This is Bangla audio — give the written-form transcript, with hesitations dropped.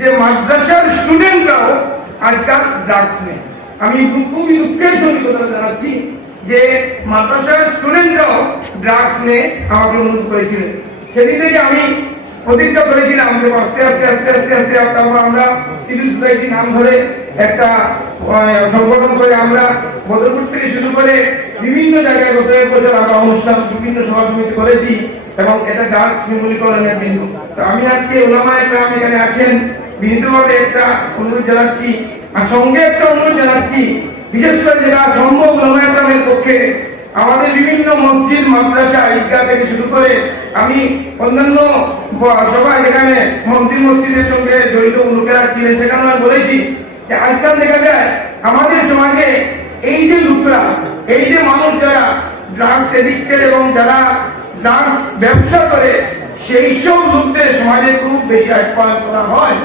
যে মাদ্রাসার স্টুডেন্টরাও আজকাল ড্রাগস নেয়। আমি খুবই দুঃখের সঙ্গে কথা জানাচ্ছি যে মাদ্রাসার স্টুডেন্টরাও ড্রাগস নিয়ে আমাকে অনুরোধ করেছিলেন। সেদিন থেকে আমি প্রতিজ্ঞা করেছিলাম যে আস্তে আস্তে আস্তে আস্তে আস্তে আমরা সিভিল সোসাইটি নাম ধরে একটা সংগঠন করে আমরা বদরপুর থেকে শুরু করে বিভিন্ন জায়গায় গত এক বছর আমরা অনুষ্ঠান বিভিন্ন সভা সমিতি করেছি এবং এটা ড্রাগস নির্মূলীকরণের বিন্দু। তো আমি আজকে ওলামায়ে কেরাম এখানে আছেন, বিনীতভাবে একটা অনুরোধ জানাচ্ছি আর সঙ্গে একটা অনুরোধ জানাচ্ছি, বিশেষ করে যারা সম্ভব ওলামায়ে কেরামের পক্ষে আমাদের বিভিন্ন মসজিদ মাদ্রাসা ঈদগাহ থেকে শুরু করে আমি অন্যান্য সবাই যেখানে মন্দির মসজিদের সঙ্গে জড়িত লোকেরা ছিলেন সেখানে আমি বলেছি যে আজকাল দেখা যায় আমাদের সমাজে এই যে লোকরা, এই যে মানুষ যারা ড্রাগস এডিক্টেড এবং যারা ড্রাগস ব্যবসা করে সেই সব লোকদের সমাজে খুব বেশি আপ্যায়ন করা হয়।